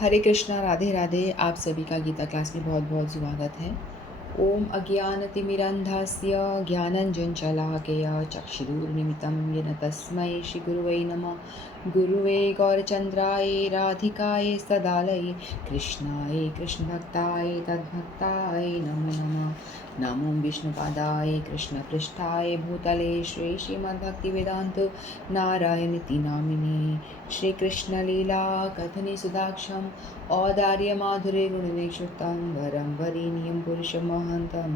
हरे कृष्णा, राधे राधे। आप सभी का गीता क्लास में बहुत बहुत स्वागत है। ओम अज्ञानतिमिरन्धस्य ज्ञानञ्जनशलाकया चक्षुरुन्मिलितं येन तस्मै श्रीगुरुवे नमः। गुरुवे गौरचन्द्राय राधिकाय सदालये कृष्णाय कृष्णभक्ताय तद्भक्ताय नमो नमः। नमो विष्णुपादाय कृष्णपृष्ठाय भूतले श्रीमद्भक्तिवेदान्त नारायणीति नामिने श्रीकृष्णलीला कथने सुदाक्षं औदार्यमाधुर्ये गुणनिक्षुप्तं वरं वरेण्यं पुरुषमहन्तं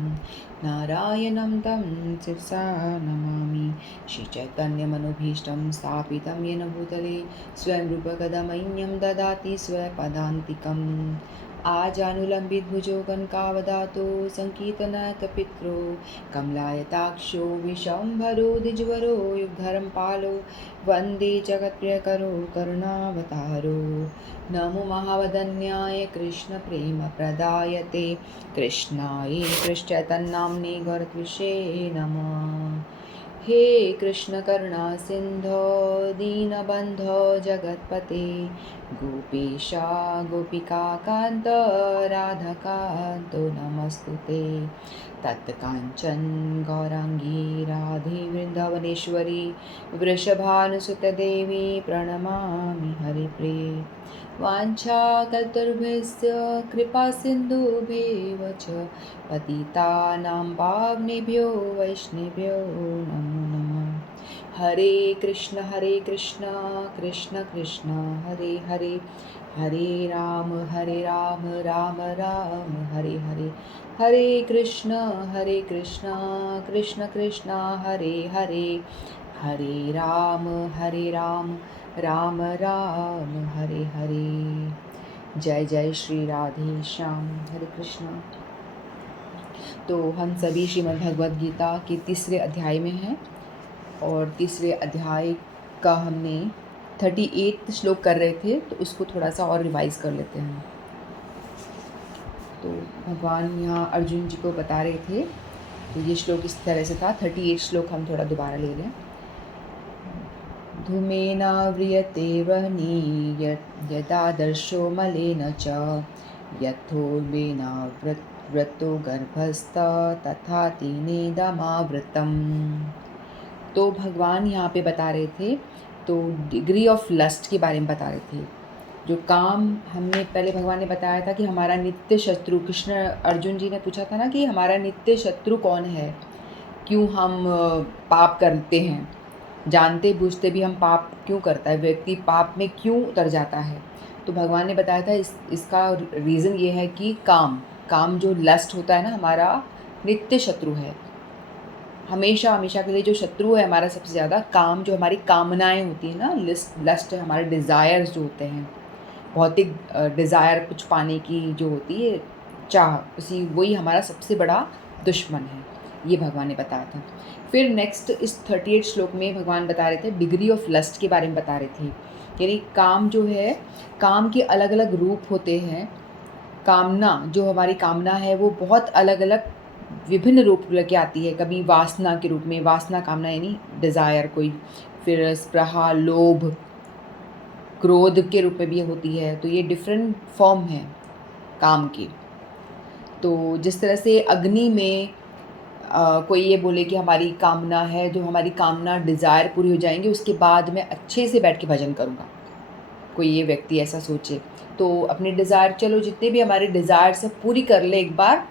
नारायणं तं शिरसा नमामि। श्रीचैतन्यमनुभीष्टं स्थापितं येन भूतले स्वयं रूपकदा मह्यं ददाति स्वपदान्तिकम्। आजानुलम्बितभुजो कनकावदातो सङ्कीर्तनैकपित्रो कमलायताक्षो विशम्भरो द्विजवरो युगधर्म पालो वन्दे जगत्प्रियकरो करुणावतारो। नमो महावदन्याय कृष्णप्रेमप्रदायते कृष्णाय कृष्णचैतन्यनाम्ने गौरत्विषे नमः। हे कृष्ण करुणा सिंधो दीनबन्धो जगत्पते गोपेशा गोपिका कान्त राधाकान्तो नमस्तुते। तत्काञ्चन गौराङ्गी राधे वृन्दावनेश्वरी वृषभानुसुते देवी प्रणमामि हरिप्रिये। वाञ्छाकल्पतरुभ्यश्च कृपासिन्धुभ्येव च पतितानां पावनेभ्यो वैष्णवेभ्यो नमो नमः। हरे कृष्ण कृष्ण कृष्ण हरे हरे, हरे राम राम राम हरे हरे। हरे कृष्ण कृष्ण कृष्ण हरे हरे, हरे राम राम राम हरे हरे। जय जय श्री राधे श्याम। हरे कृष्ण। तो हम सभी श्रीमद् भगवद गीता के तीसरे अध्याय में हैं और तीसरे अध्याय का हमने 38 श्लोक कर रहे थे, तो उसको थोड़ा सा और रिवाइज कर लेते हैं। तो भगवान यहाँ अर्जुन जी को बता रहे थे, तो ये श्लोक इस तरह से था। 38 श्लोक हम थोड़ा दोबारा ले लें। धूमेन व्रियते वह्निः यदादर्शो मलेन च यथोल्बेन व्रतो गर्भस्थ तथा तेनेदमावृतम्। तो भगवान यहाँ पे बता रहे थे, तो डिग्री ऑफ लस्ट के बारे में बता रहे थे। जो काम हमने पहले भगवान ने बताया था कि हमारा नित्य शत्रु, कृष्ण अर्जुन जी ने पूछा था ना कि हमारा नित्य शत्रु कौन है, क्यों हम पाप करते हैं, जानते बूझते भी हम पाप क्यों करता है, व्यक्ति पाप में क्यों उतर जाता है। तो भगवान ने बताया था इसका रीज़न ये है कि काम जो लस्ट होता है ना, हमारा नित्य शत्रु है। हमेशा हमेशा के लिए जो शत्रु है हमारा सबसे ज़्यादा काम, जो हमारी कामनाएं होती हैं ना, लस्ट हमारे डिज़ायर्स जो होते हैं, भौतिक डिज़ायर कुछ पाने की जो होती है चाह, वही हमारा सबसे बड़ा दुश्मन है। ये भगवान ने बताया था। फिर नेक्स्ट इस 38 श्लोक में भगवान बता रहे थे डिग्री ऑफ लस्ट के बारे में बता रहे थे। यानी काम जो है, काम के अलग अलग रूप होते हैं। कामना, जो हमारी कामना है वो बहुत अलग अलग विभिन्न रूप लेके आती है। कभी वासना के रूप में, वासना कामना यानी डिज़ायर कोई, फिर स्पृहा, लोभ, क्रोध के रूप में भी होती है। तो ये डिफरेंट फॉर्म है काम की। तो जिस तरह से अग्नि में कोई ये बोले कि हमारी कामना है, जो हमारी कामना डिज़ायर पूरी हो जाएंगी उसके बाद मैं अच्छे से बैठ के भजन करूँगा, कोई ये व्यक्ति ऐसा सोचे, तो अपने डिज़ायर, चलो जितने भी हमारे डिज़ायर सब पूरी कर ले एक बार,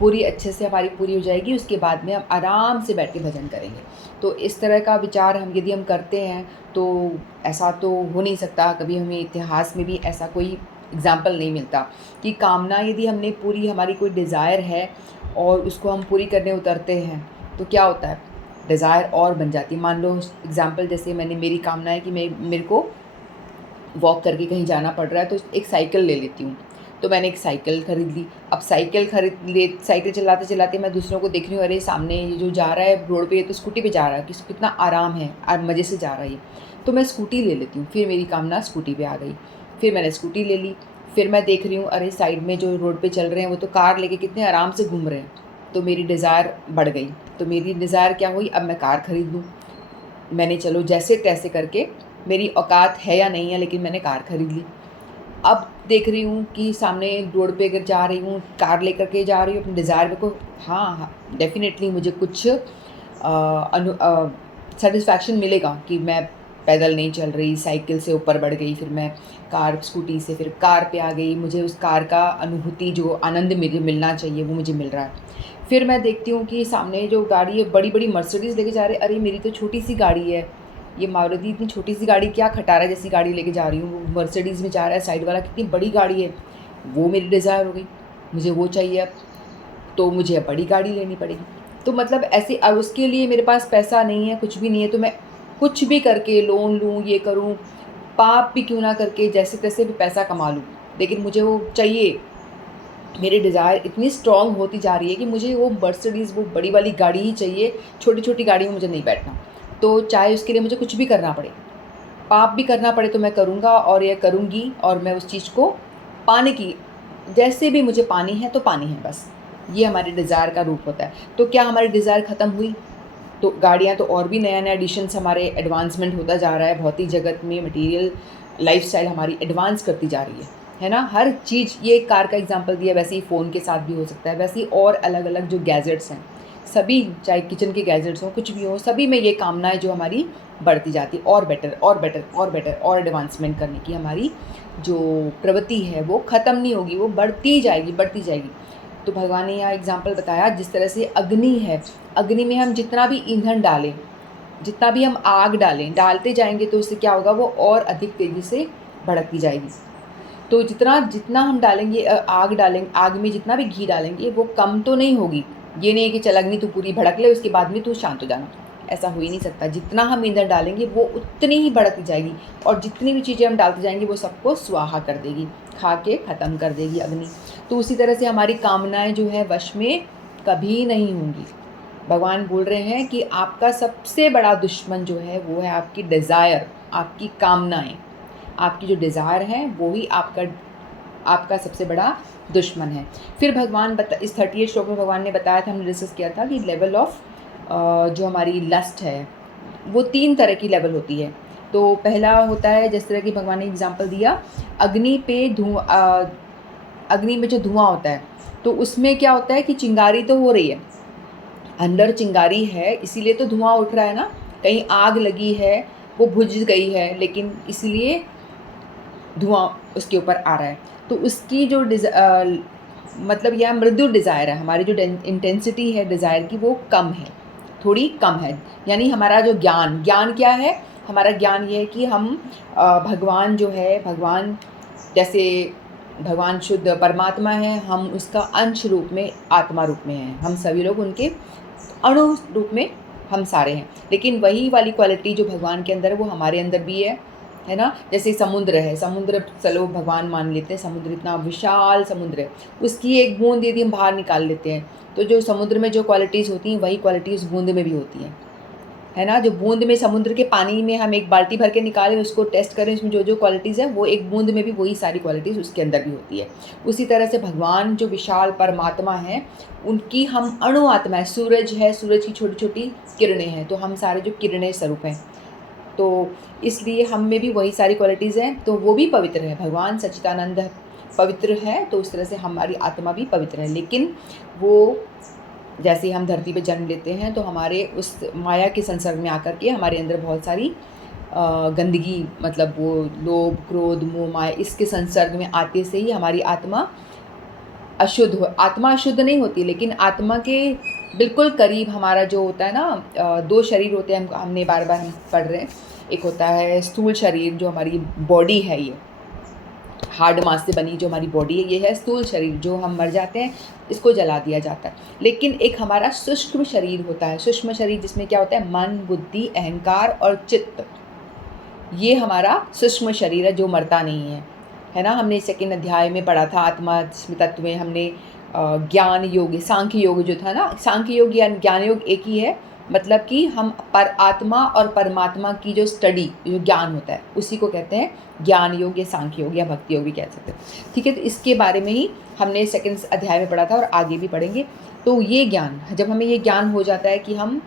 पूरी अच्छे से हमारी पूरी हो जाएगी, उसके बाद में हम आराम से बैठ के भजन करेंगे। तो इस तरह का विचार यदि हम करते हैं तो ऐसा तो हो नहीं सकता। कभी हमें इतिहास में भी ऐसा कोई एग्ज़ाम्पल नहीं मिलता कि कामना यदि हमने पूरी, हमारी कोई डिज़ायर है और उसको हम पूरी करने उतरते हैं तो क्या होता है, डिज़ायर और बन जाती है। मान लो एग्ज़ाम्पल, जैसे मेरी कामना है कि मेरे को वॉक करके कहीं जाना पड़ रहा है, तो एक साइकिल ले लेती हूँ। तो मैंने एक साइकिल खरीद ली। अब साइकिल चलाते चलाते मैं दूसरों को देख रही हूँ, अरे सामने ये जो जा रहा है रोड पे, ये तो स्कूटी पे जा रहा है, कितना आराम है और मज़े से जा रहा है ये, तो मैं स्कूटी ले लेती हूँ। फिर मेरी कामना स्कूटी पे आ गई, फिर मैंने स्कूटी ले ली। फिर मैं देख रही हूँ, अरे साइड में जो रोड पे चल रहे हैं वो तो कार लेके कितने आराम से घूम रहे हैं, तो मेरी डिज़ायर बढ़ गई। तो मेरी डिज़ायर क्या हुई, अब मैं कार खरीद लूँ। मैंने चलो जैसे तैसे करके, मेरी औकात है या नहीं है लेकिन मैंने कार खरीद ली। अब देख रही हूँ कि सामने रोड पे अगर जा रही हूँ, कार लेकर के जा रही हूँ अपने डिज़ायर को, हाँ, हाँ, डेफ़िनेटली मुझे कुछ सैटिस्फैक्शन मिलेगा कि मैं पैदल नहीं चल रही, साइकिल से ऊपर बढ़ गई, फिर मैं कार स्कूटी से फिर कार पे आ गई, मुझे उस कार का अनुभूति जो आनंद मुझे मिलना चाहिए वो मुझे मिल रहा है। फिर मैं देखती हूँ कि सामने जो गाड़ी है बड़ी-बड़ी मर्सिडीज़ लेके जा रहे हैं, अरे मेरी तो छोटी-सी गाड़ी है, ये मारुति इतनी छोटी-सी गाड़ी क्या खटारा जैसी गाड़ी लेके जा रही हूँ, वो मर्सिडीज़ में जा रहा है साइड वाला कितनी बड़ी गाड़ी है, वो मेरी डिज़ायर हो गई, मुझे वो चाहिए अब। तो मुझे अब बड़ी गाड़ी लेनी पड़ेगी। तो मतलब ऐसे अब उसके लिए मेरे पास पैसा नहीं है, कुछ भी नहीं है, तो मैं कुछ भी करके लोन लूँ, ये करूँ, पाप भी क्यों ना करके जैसे-तैसे भी पैसा कमा लूँ, लेकिन मुझे वो चाहिए। मेरी डिज़ायर इतनी स्ट्रॉन्ग होती जा रही है कि मुझे वो मर्सिडीज़ वो बड़ी वाली गाड़ी ही चाहिए, छोटी-छोटी गाड़ी में मुझे नहीं बैठना। तो चाहे उसके लिए मुझे कुछ भी करना पड़े, पाप भी करना पड़े तो मैं करूँगा और ये करूँगी और मैं उस चीज़ को पाने की जैसे भी मुझे पानी है तो पानी है बस। ये हमारी डिज़ायर का रूप होता है। तो क्या हमारी डिज़ायर ख़त्म हुई? तो गाड़ियाँ तो और भी नया-नया एडिशन्स हमारे एडवांसमेंट होता जा रहा है, भौतिक जगत में मटीरियल लाइफ़स्टाइल हमारी एडवांस करती जा रही है ना? हर चीज़ ये एक कार का एग्ज़ाम्पल दिया, वैसे ही फ़ोन के साथ भी हो सकता है, वैसे ही और अलग-अलग जो गैजेट्स हैं, सभी चाहे किचन के गैजेट्स हों, कुछ भी हो, सभी में ये कामनाएँ जो हमारी बढ़ती जाती है और बेटर और बेटर और बेटर और एडवांसमेंट करने की हमारी जो प्रवृत्ति है वो ख़त्म नहीं होगी, वो बढ़ती जाएगी, बढ़ती जाएगी। तो भगवान ने यहाँ एग्ज़ाम्पल बताया जिस तरह से अग्नि है, अग्नि में हम जितना भी ईंधन डालें, जितना भी हम आग डालें, डालते जाएँगे तो उससे क्या होगा वो और अधिक तेज़ी से भड़कती जाएगी। तो जितना जितना हम डालेंगे आग डालेंगे, आग में जितना भी घी डालेंगे वो कम तो नहीं होगी। ये नहीं है कि चल अग्नि तू पूरी भड़क ले उसके बाद में तू शांत हो जाना, ऐसा हो ही नहीं सकता। जितना हम ईंधन डालेंगे वो उतनी ही भड़कती जाएगी और जितनी भी चीज़ें हम डालते जाएँगे वो सबको स्वाहा कर देगी, खा के ख़त्म कर देगी अग्नि। तो उसी तरह से हमारी कामनाएँ जो है वश में कभी नहीं होंगी। भगवान बोल रहे हैं कि आपका सबसे बड़ा दुश्मन जो है वो है आपकी डिज़ायर, आपकी कामनाएँ। आपकी जो डिज़ायर है वो ही आपका आपका सबसे बड़ा दुश्मन है। फिर भगवान इस 38 श्लोक में भगवान ने बताया था, हमने डिस्कस किया था कि लेवल ऑफ जो हमारी लस्ट है वो 3 तरह की लेवल होती है। तो पहला होता है जिस तरह की भगवान ने एग्ज़ाम्पल दिया, अग्नि में जो धुआँ होता है तो उसमें क्या होता है कि चिंगारी तो हो रही है, अंदर चिंगारी है इसीलिए तो धुआँ उठ रहा है ना, कहीं आग लगी है, वो बुझ गई है लेकिन इसलिए धुआँ उसके ऊपर आ रहा है। तो उसकी जो मतलब यह मृदु डिज़ायर है, हमारी जो इंटेंसिटी है डिज़ायर की वो कम है, थोड़ी कम है। यानी हमारा जो ज्ञान क्या है? हमारा ज्ञान ये है कि हम भगवान जो है, भगवान जैसे भगवान शुद्ध परमात्मा है, हम उसका अंश रूप में आत्मा रूप में हैं। हम सभी लोग उनके अणु रूप में हम सारे हैं। लेकिन वही वाली क्वालिटी जो भगवान के अंदर है वो हमारे अंदर भी है ना? जैसे समुद्र है, समुद्र चलो भगवान मान लेते हैं, समुद्र इतना विशाल समुद्र है, उसकी एक बूँद यदि हम बाहर निकाल लेते हैं, तो जो समुद्र में जो क्वालिटीज़ होती हैं वही क्वालिटी उस बूँद में भी होती हैं, है ना? जो बूँद में समुद्र के पानी में हम एक बाल्टी भर के निकालें, उसको टेस्ट करें, उसमें जो-जो क्वालिटीज़ है, वो एक बूँद में भी वही सारी क्वालिटीज़ उसके अंदर भी होती है। उसी तरह से भगवान जो विशाल परमात्मा हैं, उनकी हम अणु आत्मा है, सूरज है, सूरज की छोटी-छोटी किरणें हैं, तो हम सारे जो किरणें स्वरूप हैं। तो इसलिए हम में भी वही सारी क्वालिटीज़ हैं, तो वो भी पवित्र है। भगवान सच्चिदानंद पवित्र है, तो उस तरह से हमारी आत्मा भी पवित्र है। लेकिन वो जैसे हम धरती पे जन्म लेते हैं तो हमारे उस माया के संसर्ग में आकर के हमारे अंदर बहुत सारी गंदगी, मतलब वो लोभ, क्रोध, मोह, माया, इसके संसर्ग में आते से ही हमारी आत्मा आत्मा अशुद्ध नहीं होती, लेकिन आत्मा के बिल्कुल करीब हमारा जो होता है ना, 2 शरीर होते हैं, हमने बार-बार हम पढ़ रहे हैं। एक होता है स्थूल शरीर जो हमारी बॉडी है, ये हार्ड मांस से बनी जो हमारी बॉडी है, ये है स्थूल शरीर, जो हम मर जाते हैं इसको जला दिया जाता है। लेकिन एक हमारा सूक्ष्म शरीर होता है, सूक्ष्म शरीर जिसमें क्या होता है, मन, बुद्धि, अहंकार और चित्त, ये हमारा सूक्ष्म शरीर है जो मरता नहीं है ना? हमने सेकंड अध्याय में पढ़ा था आत्मा तत्व में, हमने ज्ञान योग, सांख्य योग जो था ना, सांख्य योग या ज्ञान योग एक ही है, मतलब कि हम पर आत्मा और परमात्मा की जो स्टडी, जो ज्ञान होता है उसी को कहते हैं ज्ञान योग या सांख्य योग या भक्ति योग भी कह सकते हैं। ठीक है, तो इसके बारे में ही हमने सेकंड अध्याय में पढ़ा था और आगे भी पढ़ेंगे। तो ये ज्ञान, जब हमें ये ज्ञान हो जाता है कि हम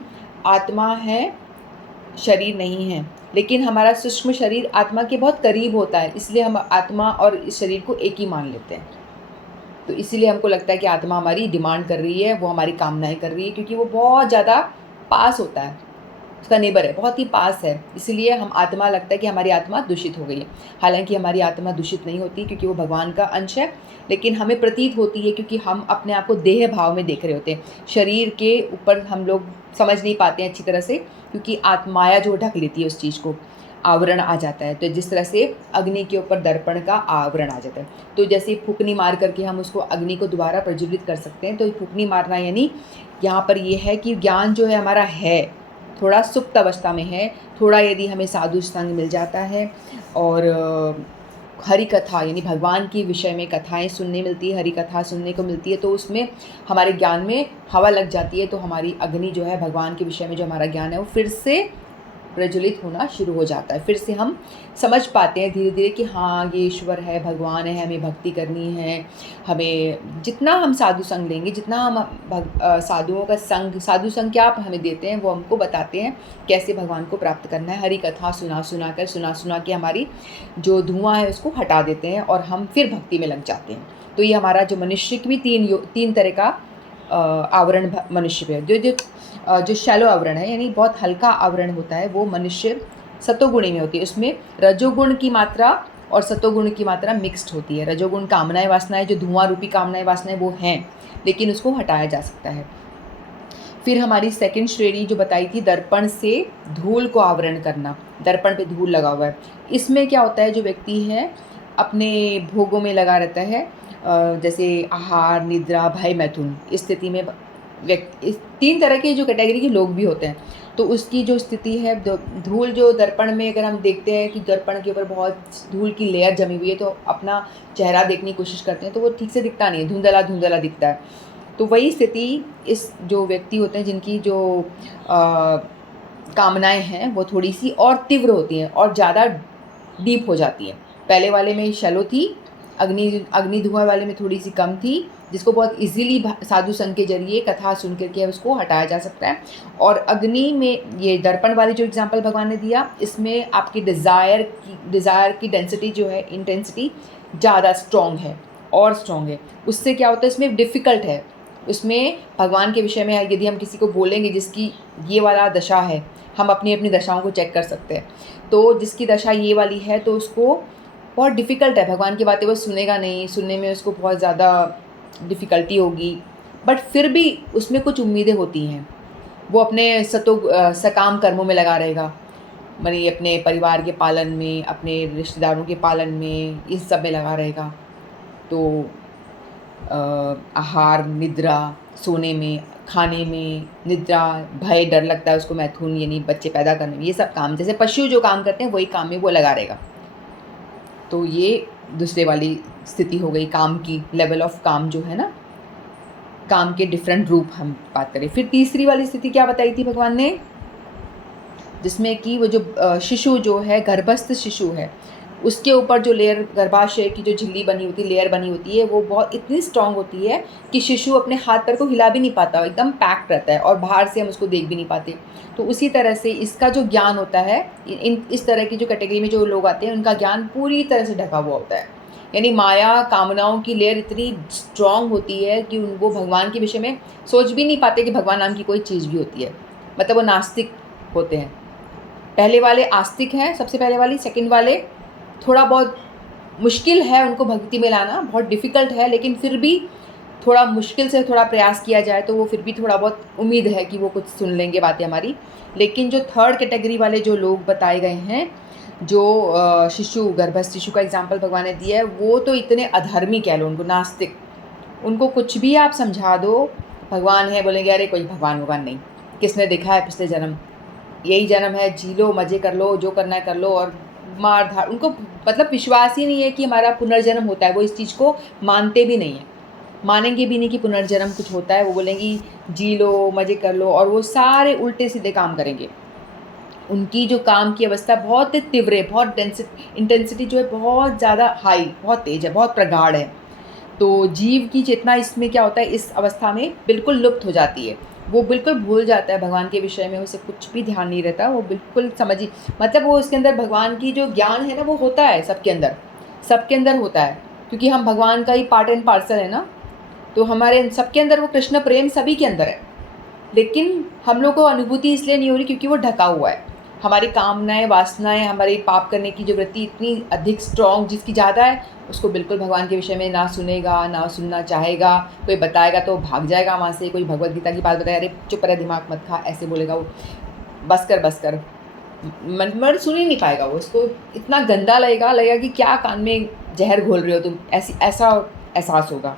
आत्मा हैं शरीर नहीं है, लेकिन हमारा सूक्ष्म शरीर आत्मा के बहुत करीब होता है, इसलिए हम आत्मा और इस शरीर को एक ही मान लेते हैं। तो इसीलिए हमको लगता है कि आत्मा हमारी डिमांड कर रही है, वो हमारी कामनाएँ कर रही है, क्योंकि वो बहुत ज़्यादा पास होता है, उसका नेबर है, बहुत ही पास है। इसीलिए हम आत्मा लगता है कि हमारी आत्मा दूषित हो गई है। हालाँकि हमारी आत्मा दूषित नहीं होती, क्योंकि वो भगवान का अंश है, लेकिन हमें प्रतीत होती है क्योंकि हम अपने आप को देह भाव में देख रहे होते हैं। शरीर के ऊपर हम लोग समझ नहीं पाते हैं अच्छी तरह से, क्योंकि माया जो ढक लेती है उस चीज़ को, आवरण आ जाता है। तो जिस तरह से अग्नि के ऊपर दर्पण का आवरण आ जाता है, तो जैसे फूँकनी मार करके हम उसको अग्नि को दोबारा प्रज्वलित कर सकते हैं। तो फूँकनी मारना यानी यहाँ पर ये है कि ज्ञान जो है हमारा है, थोड़ा सुप्त अवस्था में है, थोड़ा यदि हमें साधु संग मिल जाता है और हरि कथा यानी भगवान की विषय में कथाएँ सुनने मिलती है, हरि कथा सुनने को मिलती है, तो उसमें हमारे ज्ञान में हवा लग जाती है। तो हमारी अग्नि जो है भगवान के विषय में जो हमारा ज्ञान है वो फिर से प्रज्वलित होना शुरू हो जाता है। फिर से हम समझ पाते हैं धीरे धीरे कि हाँ, ये ईश्वर है, भगवान है, हमें भक्ति करनी है। हमें जितना हम साधु संग लेंगे, जितना हम साधुओं का संग, साधु संग क्या हमें देते हैं, वो हमको बताते हैं कैसे भगवान को प्राप्त करना है। हरि कथा सुना के हमारी जो धुआं है उसको हटा देते हैं और हम फिर भक्ति में लग जाते हैं। तो ये हमारा जो मनुष्य की भी तीन तरह का आवरण मनुष्य पे है। जो शैलो आवरण है यानी बहुत हल्का आवरण होता है, वो मनुष्य सतोगुणी में होती है। उसमें रजोगुण की मात्रा और सतोगुण की मात्रा मिक्स्ड होती है। रजोगुण कामनाएं वासनाएं, जो धुआं रूपी कामनाएं वासनाएं वो हैं, लेकिन उसको हटाया जा सकता है। फिर हमारी सेकंड श्रेणी जो बताई थी, दर्पण से धूल को आवरण करना, दर्पण पे धूल लगा हुआ है। इसमें क्या होता है, जो व्यक्ति है अपने भोगों में लगा रहता है, जैसे आहार, निद्रा, भय, मैथुन, इस स्थिति में इस तीन तरह के जो कैटेगरी के लोग भी होते हैं। तो उसकी जो स्थिति है, धूल जो दर्पण में अगर हम देखते हैं कि दर्पण के ऊपर बहुत धूल की लेयर जमी हुई है, तो अपना चेहरा देखने की कोशिश करते हैं तो वो ठीक से दिखता नहीं है, धुंधला धुंधला दिखता है। तो वही स्थिति इस जो व्यक्ति होते हैं जिनकी जो कामनाएं हैं वो थोड़ी सी और तीव्र होती हैं और ज़्यादा डीप हो जाती हैं। पहले वाले में शैलो थी, अग्नि धुआं वाले में थोड़ी सी कम थी, जिसको बहुत इजीली साधु संघ के जरिए कथा सुन करके उसको हटाया जा सकता है। और अग्नि में ये दर्पण वाली जो एग्जांपल भगवान ने दिया, इसमें आपकी डिज़ायर की डेंसिटी जो है, इंटेंसिटी ज़्यादा स्ट्रॉन्ग है और स्ट्रॉन्ग है। उससे क्या होता है, इसमें डिफ़िकल्ट है। उसमें भगवान के विषय में यदि हम किसी को बोलेंगे जिसकी ये वाला दशा है, हम अपनी अपनी दशाओं को चेक कर सकते हैं। तो जिसकी दशा ये वाली है तो उसको बहुत डिफ़िकल्ट है, भगवान की बातें वो सुनेगा नहीं, सुनने में उसको बहुत ज़्यादा डिफ़िकल्टी होगी, बट फिर भी उसमें कुछ उम्मीदें होती हैं। वो अपने सकाम कर्मों में लगा रहेगा, मानी अपने परिवार के पालन में, अपने रिश्तेदारों के पालन में, इस सब में लगा रहेगा। तो आहार, निद्रा, सोने में, खाने में, निद्रा, भय, डर लगता है उसको, मैथुन यानी बच्चे पैदा करने में, ये सब काम जैसे पशु जो काम करते हैं वही काम में वो लगा रहेगा। तो ये दूसरे वाली स्थिति हो गई, काम की लेवल ऑफ काम जो है ना, काम के डिफरेंट रूप हम बात करें। फिर तीसरी वाली स्थिति क्या बताई थी भगवान ने, जिसमें कि वो जो शिशु जो है, गर्भस्थ शिशु है, उसके ऊपर जो लेयर, गर्भाशय की जो झिल्ली बनी होती है, लेयर बनी होती है, वो बहुत इतनी स्ट्रांग होती है कि शिशु अपने हाथ पैर को हिला भी नहीं पाता, एकदम पैक्ड रहता है और बाहर से हम उसको देख भी नहीं पाते। तो उसी तरह से इसका जो ज्ञान होता है, इस तरह की जो कैटेगरी में जो लोग आते हैं, उनका ज्ञान पूरी तरह से ढका हुआ होता है। यानी माया कामनाओं की लेयर इतनी स्ट्रांग होती है कि उनको भगवान के विषय में सोच भी नहीं पाते कि भगवान नाम की कोई चीज़ भी होती है। मतलब वो नास्तिक होते हैं। पहले वाले आस्तिक हैं, सबसे पहले वाली, सेकंड वाले थोड़ा बहुत मुश्किल है उनको भक्ति में लाना, बहुत डिफ़िकल्ट है, लेकिन फिर भी थोड़ा मुश्किल से थोड़ा प्रयास किया जाए तो वो फिर भी थोड़ा बहुत उम्मीद है कि वो कुछ सुन लेंगे बातें हमारी। लेकिन जो थर्ड कैटेगरी वाले जो लोग बताए गए हैं, जो शिशु, गर्भस्थ शिशु का एग्जाम्पल भगवान ने दिया है, वो तो इतने अधर्मी कह लो उनको, नास्तिक। उनको कुछ भी आप समझा दो, भगवान है बोलेंगे अरे कोई भगवान नहीं, किसने देखा है पिछले जन्म, यही जन्म है, जी लो, मज़े कर लो, जो करना है कर लो, और मार धाड़। उनको मतलब विश्वास ही नहीं है कि हमारा पुनर्जन्म होता है, वो इस चीज़ को मानते भी नहीं हैं, मानेंगे भी नहीं कि पुनर्जन्म कुछ होता है। वो बोलेंगी जी लो, मज़े कर लो, और वो सारे उल्टे सीधे काम करेंगे। उनकी जो काम की अवस्था बहुत तीव्र है, बहुत इंटेंसिटी जो है बहुत ज़्यादा हाई, बहुत तेज है, बहुत प्रगाढ़ है। तो जीव की चेतना इसमें क्या होता है, इस अवस्था में बिल्कुल लुप्त हो जाती है। वो बिल्कुल भूल जाता है भगवान के विषय में, उसे कुछ भी ध्यान नहीं रहता, वो बिल्कुल समझ ही मतलब वो उसके अंदर भगवान की जो ज्ञान है ना वो होता है सबके अंदर होता है, क्योंकि हम भगवान का ही पार्ट एंड पार्सल है ना। तो हमारे सबके अंदर वो कृष्ण प्रेम सभी के अंदर है, लेकिन हम लोग को अनुभूति इसलिए नहीं हो रही क्योंकि वो ढका हुआ है। हमारी कामनाएं, वासनाएं, हमारे पाप करने की जो वृत्ति इतनी अधिक स्ट्रॉन्ग, जिसकी ज़्यादा है, उसको बिल्कुल भगवान के विषय में ना सुनेगा, ना सुनना चाहेगा। कोई बताएगा तो भाग जाएगा वहाँ से, कोई भगवत गीता की बात बताए, अरे चुप रह, दिमाग मत खा, ऐसे बोलेगा वो, बस कर। मन सुन ही नहीं पाएगा वो, उसको इतना गंदा लगेगा कि क्या कान में जहर घोल रहे हो तुम, ऐसा एहसास होगा,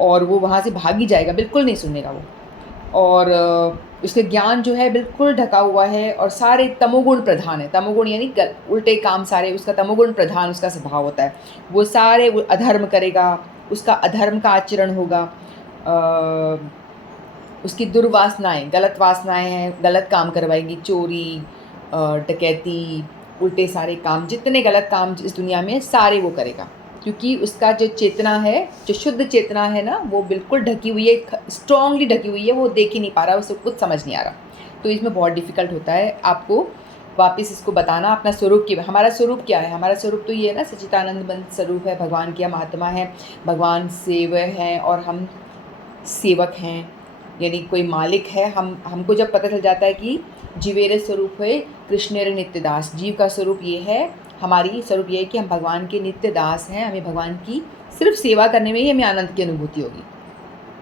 और वो वहाँ से भाग ही जाएगा, बिल्कुल नहीं सुनेगा वो। और उसके ज्ञान जो है बिल्कुल ढका हुआ है, और सारे तमोगुण प्रधान है। तमोगुण यानी उल्टे काम सारे, उसका तमोगुण प्रधान उसका स्वभाव होता है। वो सारे वो अधर्म करेगा, उसका अधर्म का आचरण होगा, उसकी दुर्वासनाएं, गलत वासनाएं हैं, गलत काम करवाएगी, चोरी, डकैती, उल्टे सारे काम, जितने गलत काम इस दुनिया में सारे वो करेगा, क्योंकि उसका जो चेतना है, जो शुद्ध चेतना है ना, वो बिल्कुल ढकी हुई है, स्ट्रांगली ढकी हुई है, वो देख ही नहीं पा रहा, उसे कुछ समझ नहीं आ रहा। तो इसमें बहुत डिफ़िकल्ट होता है आपको वापस इसको बताना अपना स्वरूप की। हमारा स्वरूप क्या है? हमारा स्वरूप तो ये है ना, सच्चिदानंद बंद स्वरूप है, भगवान की हम आत्मा है, भगवान सेवक हैं और हम सेवक हैं, यानी कोई मालिक है। हमको जब पता चल जाता है कि जीवेरे स्वरूप है कृष्णेर नित्य दास, जीव का स्वरूप ये है, हमारी स्वरूप ये है कि हम भगवान के नित्य दास हैं, हमें भगवान की सिर्फ सेवा करने में ही हमें आनंद की अनुभूति होगी।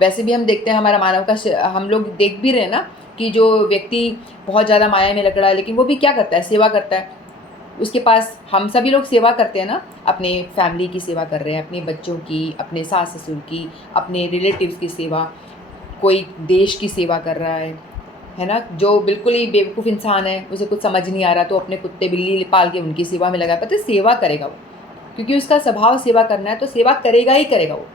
वैसे भी हम देखते हैं हमारा मानव का, हम लोग देख भी रहे हैं ना कि जो व्यक्ति बहुत ज़्यादा माया में लग रहा है, लेकिन वो भी क्या करता है, सेवा करता है। उसके पास हम सभी लोग सेवा करते हैं ना, अपने फैमिली की सेवा कर रहे हैं, अपने बच्चों की, अपने सास ससुर की, अपने रिलेटिव्स की सेवा, कोई देश की सेवा कर रहा है ना। जो बिल्कुल ही बेवकूफ़ इंसान है, उसे कुछ समझ नहीं आ रहा, तो अपने कुत्ते बिल्ली पाल के उनकी सेवा में लगा, पता है सेवा करेगा वो, क्योंकि उसका स्वभाव सेवा करना है, तो सेवा करेगा ही करेगा वो।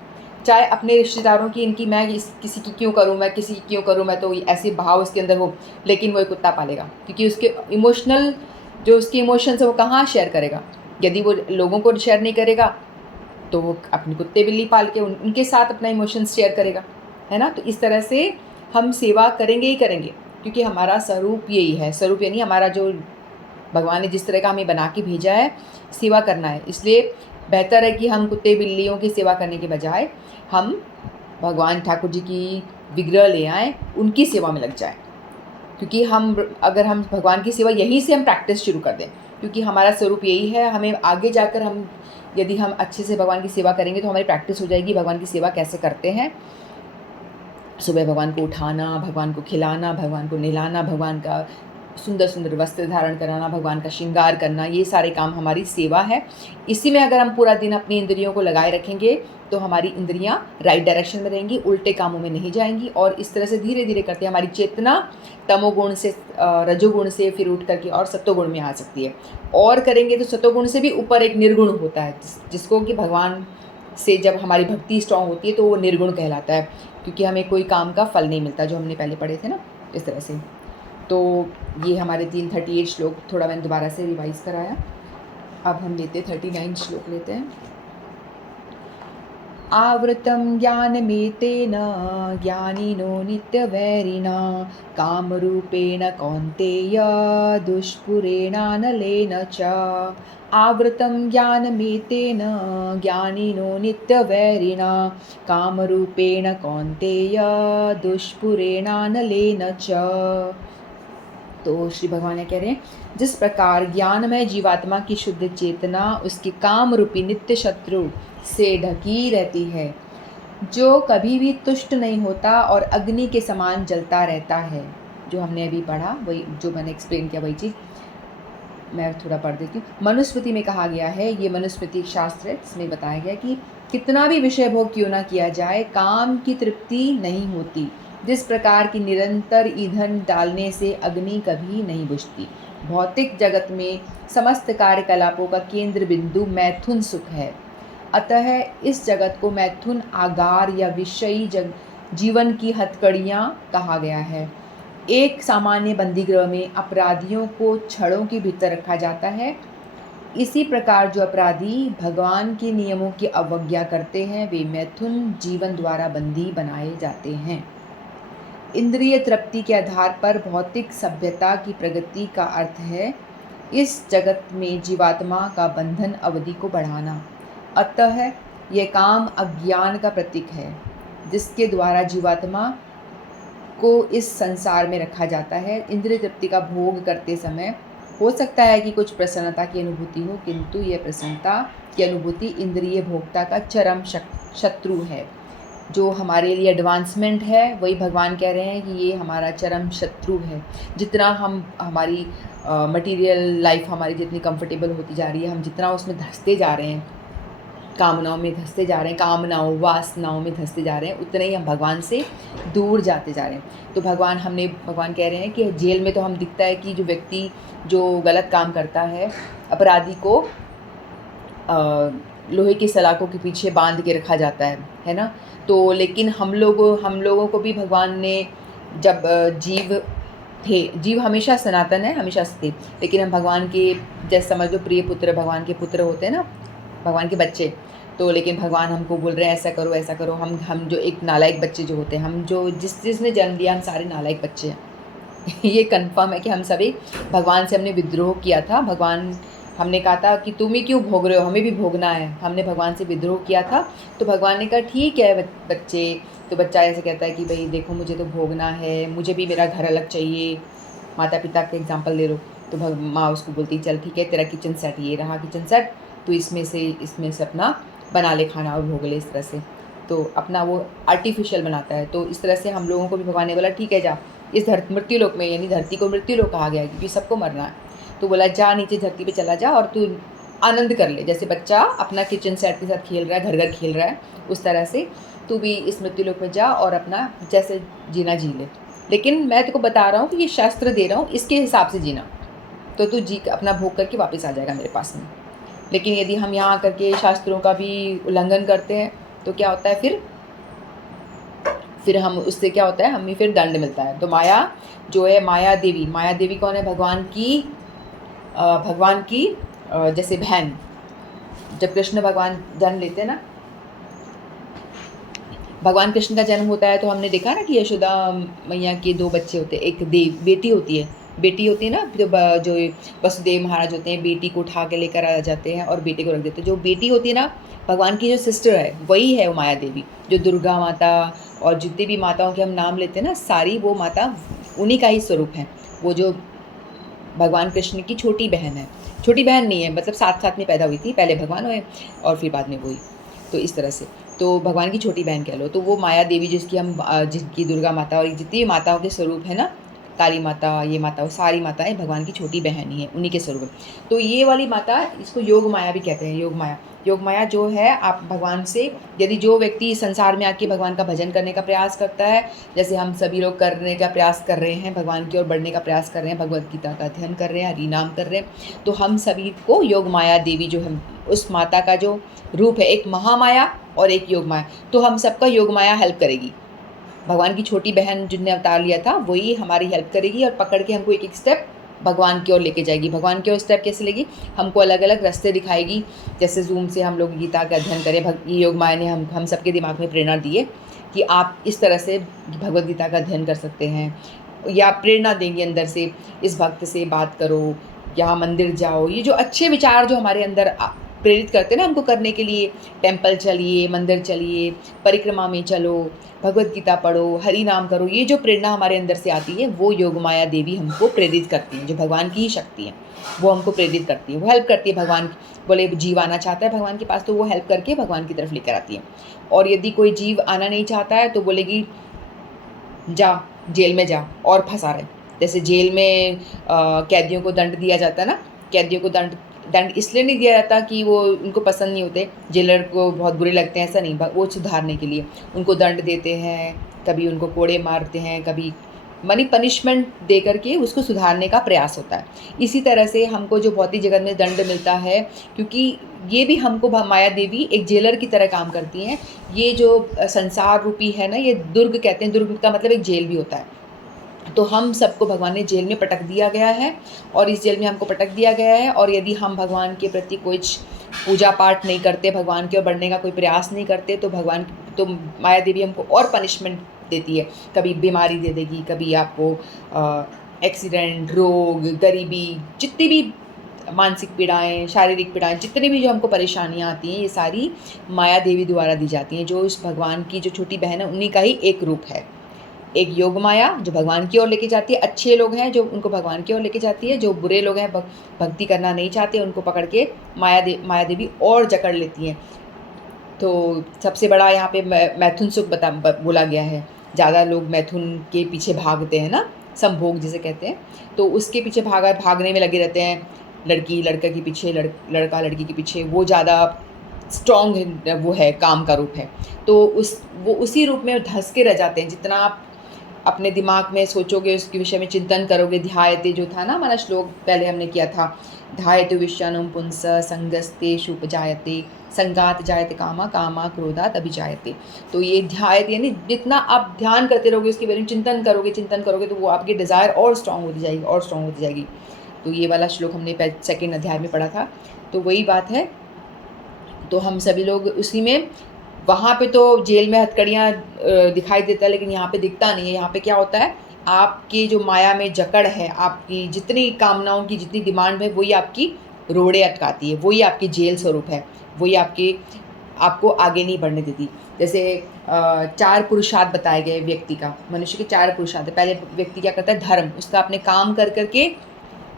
चाहे अपने रिश्तेदारों की, इनकी, मैं किसी की क्यों करूँ, मैं किसी की क्यों करूँ, मैं तो ऐसे भाव उसके अंदर हो, लेकिन वो एक कुत्ता पालेगा, क्योंकि उसके इमोशनल, जो उसके इमोशंस है वो कहाँ शेयर करेगा। यदि वो लोगों को शेयर नहीं करेगा तो वो अपने कुत्ते बिल्ली पाल के उनके साथ अपना इमोशंस शेयर करेगा, है ना। तो इस तरह से हम सेवा करेंगे ही करेंगे, क्योंकि हमारा स्वरूप यही है। स्वरूप यानी हमारा जो भगवान ने जिस तरह का हमें बना के भेजा है, सेवा करना है। इसलिए बेहतर है कि हम कुत्ते बिल्लियों की सेवा करने के बजाय हम भगवान ठाकुर जी की विग्रह ले आएँ, उनकी सेवा में लग जाएँ। क्योंकि अगर हम भगवान की सेवा यहीं से हम प्रैक्टिस शुरू कर दें, क्योंकि हमारा स्वरूप यही है, हमें आगे जाकर यदि हम अच्छे से भगवान की सेवा करेंगे तो हमारी प्रैक्टिस हो जाएगी भगवान की सेवा कैसे करते हैं। सुबह भगवान को उठाना, भगवान को खिलाना, भगवान को नहलाना, भगवान का सुंदर सुंदर वस्त्र धारण कराना, भगवान का श्रृंगार करना, ये सारे काम हमारी सेवा है। इसी में अगर हम पूरा दिन अपनी इंद्रियों को लगाए रखेंगे तो हमारी इंद्रियां राइट डायरेक्शन में रहेंगी, उल्टे कामों में नहीं जाएंगी, और इस तरह से धीरे धीरे करते हमारी चेतना तमोगुण से, रजोगुण से फिर उठ करके और सत्वगुण में आ सकती है। और करेंगे तो सत्वगुण से भी ऊपर एक निर्गुण होता है, जिसको कि भगवान से जब हमारी भक्ति स्ट्रांग होती है तो वो निर्गुण कहलाता है, क्योंकि हमें कोई काम का फल नहीं मिलता, जो हमने पहले पढ़े थे ना, इस तरह से। तो ये हमारे 338 श्लोक थोड़ा मैंने दोबारा से रिवाइज कराया। अब हम लेते 39 श्लोक लेते हैं। आवृतं ज्ञानमेतेन ज्ञानिनो नित्यवैरिणा कामरूपेण कौन्तेय दुष्पुरेणानलेन च। आवृतं ज्ञानमेतेन ज्ञानिनो नित्यवैरिणा कामरूपेण कौन्तेय दुष्पुरेणानलेन च। तो श्री भगवान कह रहे हैं, जिस प्रकार ज्ञानमय जीवात्मा की शुद्ध चेतना उसके काम रूपी नित्य शत्रु से ढकी रहती है, जो कभी भी तुष्ट नहीं होता और अग्नि के समान जलता रहता है। जो हमने अभी पढ़ा, वही जो मैंने एक्सप्लेन किया, वही चीज़ मैं थोड़ा पढ़ देती हूँ। मनुस्मृति में कहा गया है, ये मनुस्मृति शास्त्र है, इसमें बताया गया कि कितना भी विषय भोग क्यों ना किया जाए, काम की तृप्ति नहीं होती। जिस प्रकार की निरंतर ईंधन डालने से अग्नि कभी नहीं बुझती। भौतिक जगत में समस्त कार्यकलापों का केंद्र बिंदु मैथुन सुख है। अतः इस जगत को मैथुन आगार या विषयी जीवन की हथकड़ियाँ कहा गया है। एक सामान्य बंदीगृह में अपराधियों को छड़ों के भीतर रखा जाता है, इसी प्रकार जो अपराधी भगवान के नियमों की अवज्ञा करते हैं वे मैथुन जीवन द्वारा बंदी बनाए जाते हैं। इंद्रिय तृप्ति के आधार पर भौतिक सभ्यता की प्रगति का अर्थ है इस जगत में जीवात्मा का बंधन अवधि को बढ़ाना। अतः यह काम अज्ञान का प्रतीक है जिसके द्वारा जीवात्मा को इस संसार में रखा जाता है। इंद्रिय तृप्ति का भोग करते समय हो सकता है कि कुछ प्रसन्नता की अनुभूति हो, किंतु यह प्रसन्नता की अनुभूति इंद्रिय भोक्ता का चरम शत्रु है। जो हमारे लिए एडवांसमेंट है वही भगवान कह रहे हैं कि ये हमारा चरम शत्रु है। जितना हम हमारी मटेरियल लाइफ हमारी जितनी कंफर्टेबल होती जा रही है, हम जितना उसमें धंसते जा रहे हैं, कामनाओं में धंसते जा रहे हैं, कामनाओं वासनाओं में धंसते जा रहे हैं, उतने ही हम भगवान से दूर जाते जा रहे हैं। तो भगवान कह रहे हैं कि जेल में तो हम दिखता है कि जो व्यक्ति जो गलत काम करता है, अपराधी को लोहे की सलाखों के पीछे बांध के रखा जाता है ना। तो लेकिन हम लोगों को भी भगवान ने जब जीव हमेशा सनातन है, हमेशा से थे, लेकिन हम भगवान के जैसे समझ लो प्रिय पुत्र, भगवान के पुत्र होते हैं ना, भगवान के बच्चे। तो लेकिन भगवान हमको बोल रहे हैं ऐसा करो ऐसा करो। हम जो एक नालायक बच्चे जो होते हैं, हम जो जिसने जन्म दिया, हम सारे नालायक बच्चे हैं। ये कंफर्म है कि हम सभी भगवान से हमने विद्रोह किया था। हमने कहा था कि तुम ही क्यों भोग रहे हो, हमें भी भोगना है। हमने भगवान से विद्रोह किया था। तो भगवान ने कहा ठीक है बच्चे। तो बच्चा ऐसे कहता है कि भाई देखो मुझे तो भोगना है, मुझे भी मेरा घर अलग चाहिए। माता पिता के एग्जाम्पल ले लो। तो माँ उसको बोलती चल ठीक है, तेरा किचन सेट ये रहा किचन सेट, तो इसमें से अपना बना ले खाना और भोग ले इस तरह से। तो अपना वो आर्टिफिशियल बनाता है। तो इस तरह से हम लोगों को भी भगवान ने बोला ठीक है जा इस मृत्यु लोक में, यानी धरती को मृत्यु लोक कहा गया है क्योंकि सबको मरना है। तो बोला जा नीचे धरती पे चला जा और तू आनंद कर ले। जैसे बच्चा अपना किचन सेट के साथ खेल रहा है, घर घर खेल रहा है, उस तरह से तू भी इस मृत्यु लोक में जा और अपना जैसे जीना जी ले। लेकिन मैं तुझको बता रहा हूँ कि ये शास्त्र दे रहा हूँ, इसके हिसाब से जीना, तो तू जी अपना भोग करके वापस आ जाएगा मेरे पास में। लेकिन यदि हम यहाँ करके शास्त्रों का भी उल्लंघन करते हैं तो क्या होता है फिर हम उससे क्या होता है, हमें फिर दंड मिलता है। तो माया जो है, माया देवी कौन है? भगवान की जैसे बहन। जब कृष्ण भगवान जन्म लेते हैं ना, भगवान कृष्ण का जन्म होता है, तो हमने देखा ना कि यशोदा मैया के 2 बच्चे होते हैं। एक बेटी होती है ना, जो वसुदेव महाराज होते हैं, बेटी को उठा के लेकर आ जाते हैं और बेटे को रख देते हैं। जो बेटी होती है ना, भगवान की जो सिस्टर है वही है वो माया देवी। जो दुर्गा माता और जितनी भी माताओं के हम नाम लेते हैं ना, सारी वो माता उन्हीं का ही स्वरूप है। वो जो भगवान कृष्ण की छोटी बहन है, छोटी बहन नहीं है, मतलब साथ साथ में पैदा हुई थी, पहले भगवान हुए और फिर बाद में वही। तो इस तरह से तो भगवान की छोटी बहन कह लो। तो वो माया देवी जिसकी दुर्गा माता और जितनी माताओं के स्वरूप है ना, काली माता, ये माता, सारी माताएं भगवान की छोटी बहन ही है, उन्हीं के स्वरूप। तो ये वाली माता, इसको योग माया भी कहते हैं। योग माया जो है, आप भगवान से, यदि जो व्यक्ति संसार में आके भगवान का भजन करने का प्रयास करता है, जैसे हम सभी लोग करने का प्रयास कर रहे हैं, भगवान की ओर बढ़ने का प्रयास कर रहे हैं, भगवद गीता का अध्ययन कर रहे हैं, हरि नाम कर रहे हैं, तो हम सभी को योग माया देवी जो है, उस माता का जो रूप है, एक महामाया और एक योग माया, तो हम सबका योग माया हेल्प करेगी। भगवान की छोटी बहन जिनने अवतार लिया था वही हमारी हेल्प करेगी और पकड़ के हमको एक एक स्टेप भगवान की ओर लेके जाएगी। भगवान की ओर स्टेप कैसे लेगी? हमको अलग अलग रास्ते दिखाएगी। जैसे जूम से हम लोग गीता का अध्ययन करें, योग माया ने हम सबके दिमाग में प्रेरणा दी है कि आप इस तरह से भगवद गीता का अध्ययन कर सकते हैं, या प्रेरणा देंगी अंदर से, इस भक्त से बात करो, यहाँ मंदिर जाओ। ये जो अच्छे विचार जो हमारे अंदर प्रेरित करते हैं ना हमको करने के लिए, टेम्पल चलिए, मंदिर चलिए, परिक्रमा में चलो, भगवद गीता पढ़ो, हरि नाम करो, ये जो प्रेरणा हमारे अंदर से आती है वो योग माया देवी हमको प्रेरित करती हैं। जो भगवान की ही शक्ति है वो हमको प्रेरित करती है, वो हेल्प करती है। भगवान बोले जीव आना चाहता है भगवान के पास, तो वो हेल्प करके भगवान की तरफ लेकर आती है। और यदि कोई जीव आना नहीं चाहता है तो बोलेगी जा जेल में जा और फंसा रहे। जैसे जेल में कैदियों को दंड दिया जाता है ना, कैदियों को दंड इसलिए नहीं दिया जाता कि वो उनको पसंद नहीं होते, जेलर को बहुत बुरे लगते हैं, ऐसा नहीं। वो सुधारने के लिए उनको दंड देते हैं, कभी उनको कोड़े मारते हैं, कभी मनी पनिशमेंट दे करके उसको सुधारने का प्रयास होता है। इसी तरह से हमको जो भौतिक जगत में दंड मिलता है, क्योंकि ये भी हमको माया देवी एक जेलर की तरह काम करती हैं। ये जो संसार रूपी है ना, ये दुर्ग कहते हैं, दुर्ग का मतलब एक जेल भी होता है। तो हम सबको भगवान ने जेल में पटक दिया गया है, और इस जेल में हमको पटक दिया गया है। और यदि हम भगवान के प्रति कुछ पूजा पाठ नहीं करते, भगवान की ओर बढ़ने का कोई प्रयास नहीं करते, तो माया देवी हमको और पनिशमेंट देती है। कभी बीमारी दे देगी, कभी आपको एक्सीडेंट, रोग, गरीबी, जितनी भी मानसिक पीड़ाएं, शारीरिक पीड़ाएं, जितनी भी जो हमको परेशानियां आती हैं, ये सारी माया देवी द्वारा दी जाती हैं, जो इस भगवान की जो छोटी बहन है उन्हीं का ही एक रूप है। एक योग माया जो भगवान की ओर लेके जाती है, अच्छे लोग हैं जो उनको भगवान की ओर लेके जाती है, जो बुरे लोग हैं भक्ति करना नहीं चाहते, उनको पकड़ के माया देवी और जकड़ लेती हैं। तो सबसे बड़ा यहाँ पे मैथुन सुख बोला गया है। ज़्यादा लोग मैथुन के पीछे भागते हैं ना, संभोग जिसे कहते हैं, तो उसके पीछे भागने में लगे रहते हैं। लड़की लड़का के पीछे, लड़का लड़की के पीछे, वो ज़्यादा स्ट्रॉन्ग वो है, काम का रूप है। तो वो उसी रूप में धंस के रह जाते हैं। जितना आप अपने दिमाग में सोचोगे, उसके विषय में चिंतन करोगे, ध्यायते जो था ना हमारा श्लोक पहले हमने किया था, ध्यायते विषयानुम पुंस संगस्ते शुपजायते संगात जायते कामा कामा क्रोधात अभिजायते। तो ये ध्यायते यानी जितना आप ध्यान करते रहोगे, उसके बारे में चिंतन करोगे, तो वो आपकी डिज़ायर और स्ट्रांग होती जाएगी, और स्ट्रांग होती जाएगी। तो ये वाला श्लोक हमने सेकेंड अध्याय में पढ़ा था। तो वही बात है। तो हम सभी लोग उसी में, वहाँ पे तो जेल में हथकड़ियाँ दिखाई देता है, लेकिन यहाँ पे दिखता नहीं है। यहाँ पे क्या होता है, आपकी जो माया में जकड़ है, आपकी जितनी कामनाओं की जितनी डिमांड है, वही आपकी रोड़े अटकाती है, वही आपकी जेल स्वरूप है, वही आपको आगे नहीं बढ़ने देती। जैसे 4 पुरुषार्थ बताए गए व्यक्ति का, मनुष्य के 4 पुरुषार्थ। पहले व्यक्ति क्या करता है, धर्म, उसका अपने काम कर करके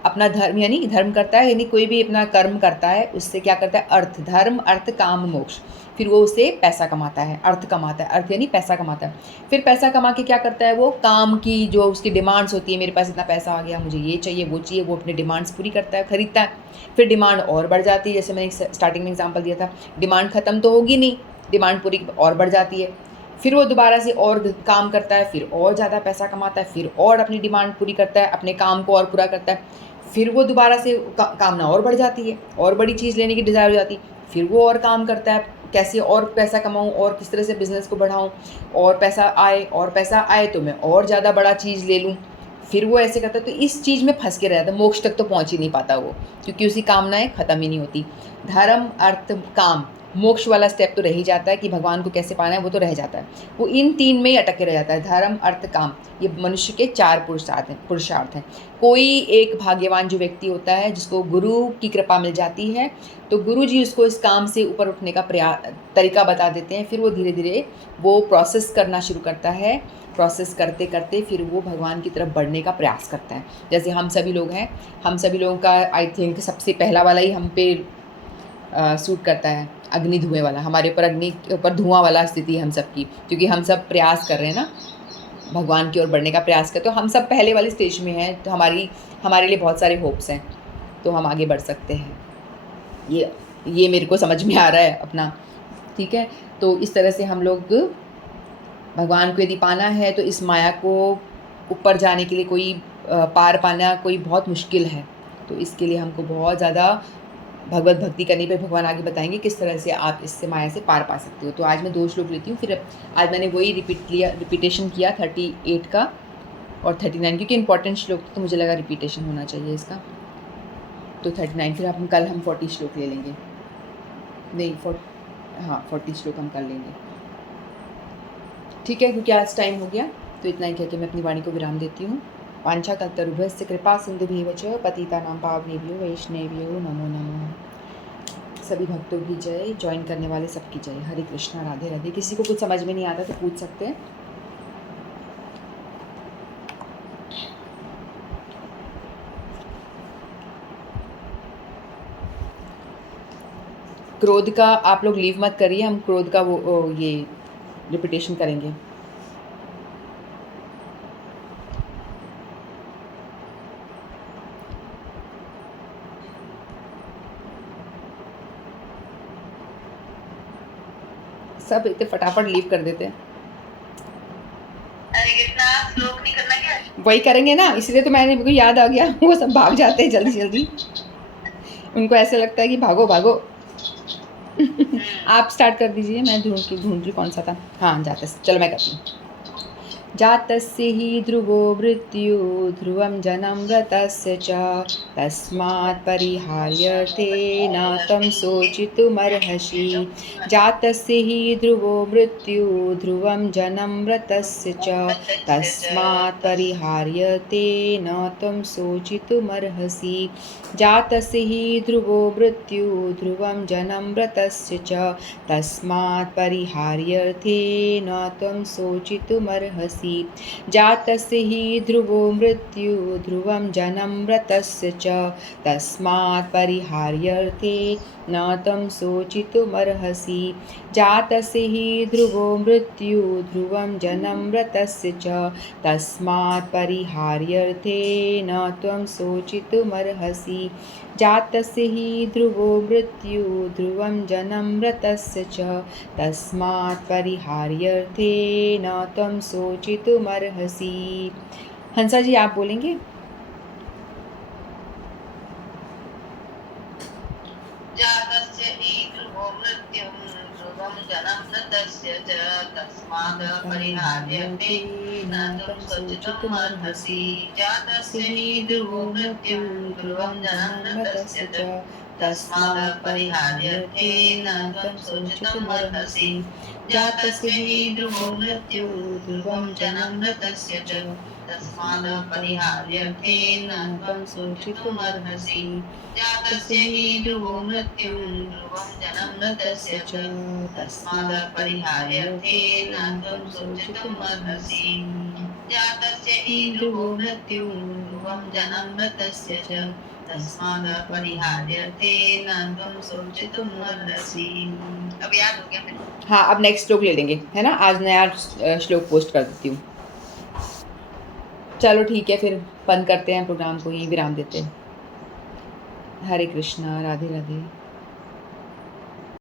अपना धर्म, यानी धर्म करता है, यानी कोई भी अपना कर्म करता है, उससे क्या करता है, अर्थ, धर्म, अर्थ, काम, मोक्ष। फिर वो उससे पैसा कमाता है, अर्थ कमाता है, अर्थ यानी पैसा कमाता है। फिर पैसा कमा के क्या करता है, वो काम की जो उसकी डिमांड्स होती है, मेरे पास इतना पैसा आ गया, मुझे ये चाहिए, वो चाहिए, वो अपनी डिमांड्स पूरी करता है, खरीदता है। फिर डिमांड और बढ़ जाती है, जैसे मैंने स्टार्टिंग में एग्जाम्पल दिया था, डिमांड खत्म तो होगी नहीं, डिमांड पूरी और बढ़ जाती है। फिर वो दोबारा से और काम करता है, फिर और ज़्यादा पैसा कमाता है, फिर और अपनी डिमांड पूरी करता है, अपने काम को और पूरा करता है। फिर वो दोबारा से कामना और बढ़ जाती है, और बड़ी चीज़ लेने की डिज़ायर हो जाती है। फिर वो और काम करता है, कैसे और पैसा कमाऊँ, और किस तरह से बिज़नेस को बढ़ाऊँ, और पैसा आए तो मैं और ज़्यादा बड़ा चीज़ ले लूँ। फिर वो ऐसे करता है, तो इस चीज़ में फंस के रहता है, मोक्ष तक तो पहुँच ही नहीं पाता वो, क्योंकि उसकी कामनाएं ख़त्म ही नहीं होती। धर्म, अर्थ, काम, मोक्ष वाला स्टेप तो रह ही जाता है कि भगवान को कैसे पाना है, वो तो रह जाता है। वो इन 3 में ही अटक के रह जाता है, धर्म, अर्थ, काम। ये मनुष्य के 4 पुरुषार्थ हैं। कोई एक भाग्यवान जो व्यक्ति होता है, जिसको गुरु की कृपा मिल जाती है, तो गुरु जी उसको इस काम से ऊपर उठने का तरीका बता देते हैं। फिर वो धीरे धीरे वो प्रोसेस करना शुरू करता है। प्रोसेस करते करते फिर वो भगवान की तरफ बढ़ने का प्रयास करता है। जैसे हम सभी लोग हैं, हम सभी लोगों का आई थिंक सबसे पहला वाला ही हम पे सूट करता है, अग्नि धुएँ वाला। हमारे ऊपर अग्नि के ऊपर धुआँ वाला स्थिति है हम सबकी, क्योंकि हम सब प्रयास कर रहे हैं ना, भगवान की ओर बढ़ने का प्रयास करते। तो हम सब पहले वाली स्टेज में हैं, तो हमारे लिए बहुत सारे होप्स हैं, तो हम आगे बढ़ सकते हैं। ये मेरे को समझ में आ रहा है अपना, ठीक है। तो इस तरह से हम लोग भगवान को यदि पाना है, तो इस माया को ऊपर जाने के लिए पार पाना कोई बहुत मुश्किल है। तो इसके लिए हमको बहुत ज़्यादा भगवत भक्ति करने पे भगवान आगे बताएंगे किस तरह से आप इससे माया से पार पा सकते हो। तो आज मैं 2 श्लोक लेती हूँ, फिर आज मैंने वही रिपीटेशन किया 38 का और 39, क्योंकि इंपॉर्टेंट श्लोक तो मुझे लगा रिपीटेशन होना चाहिए इसका। तो 39, फिर कल हम 40 श्लोक ले लेंगे, नहीं 40 श्लोक हम कर लेंगे, ठीक है, क्योंकि आज टाइम हो गया। तो इतना ही कहकर मैं अपनी वाणी को विराम देती हूँ। वाञ्छाकल्पतरुभ्यश्च कृपा सिन्धुभ्येव च पतितानां पावनेभ्यो वैष्णवेभ्यो नमो नमः। सभी भक्तों की जय, ज्वाइन करने वाले सबकी जय। हरे कृष्णा, राधे राधे। किसी को कुछ समझ में नहीं आता तो पूछ सकते हैं। क्रोध का आप लोग लीव मत करिए, हम क्रोध का ये रिपीटेशन करेंगे। सब इतने फटाफट लीव कर देते हैं। श्लोक नहीं करना क्या? वही करेंगे ना, इसलिए तो मेरे को याद आ गया। वो सब भाग जाते हैं जल्दी जल्दी, उनको ऐसे लगता है कि भागो भागो। आप स्टार्ट कर दीजिए, मैं ढूंढ रही कौन सा था। हाँ जाते, चलो मैं करती हूँ। जातस्य हि ध्रुवो मृत्यु ध्रुवं जनं मृतस्य च तस्मात् परिहार्यते न तं शोचितुमर्हसि जातस्य हि ध्रुवो मृत्यु ध्रुवं जनं मृतस्य च तस्मात् परिहार्यते न तं शोचितुमर्हसि जातस्य हि ध्रुवो मृत्यु ध्रुवं जनं मृतस्य च तस्मात् परिहार्यते न त्वं शोचितुमर्हसि जातस्य हि ध्रुवो मृत्यु ध्रुवं जनं मृतस्य च तस्मात् परिहार्यते न त्वं शोचितुमर्हसि जातस्य हि ध्रुवो मृत्यु ध्रुवं जनं मृतस्य च तस्मात् परिहार्यते न त्वं शोचितुमर्हसि जातस्य हि ध्रुवो मृत्यु ध्रुवं जनं मृतस्य च तस्मात् परिहार्यते न त्वं शोचितुमर्हसि। हंसा जी आप बोलेंगे? जातस्य हि ध्रुवो मृत्युं ध्रुवं जनं मृतस्य च तस्मात् परिहार्यते न त्वं शोचितुमर्हसि जातस्य हि ध्रुवो मृत्युं ध्रुवं जनं मृतस्य च तस्मात् परिहार्यते न त्वं शोचितुमर्हसि जातस्य हि ध्रुवो मृत्युं ध्रुवं जनं मृतस्य च तस्मात् परिहार्यते न त्वं शोचितुमर्हसि जातस्य हि ध्रुवो मृत्युं ध्रुवं जनं मृतस्य च तस्मात् परिहार्यते न त्वं शोचितुमर्हसि जातस्य हि ध्रुवो मृत्युं ध्रुवं जनं मृतस्य च तस्मात् परिहार्यते न त्वं शोचितुमर्हसि। अब याद हो गया मेरे को? हाँ, अब नेक्स्ट श्लोक ले लेंगे, है ना। आज नया श्लोक पोस्ट कर देती हूँ। चलो ठीक है, फिर बंद करते हैं प्रोग्राम को, यहीं विराम देते हैं। हरे कृष्णा, राधे राधे।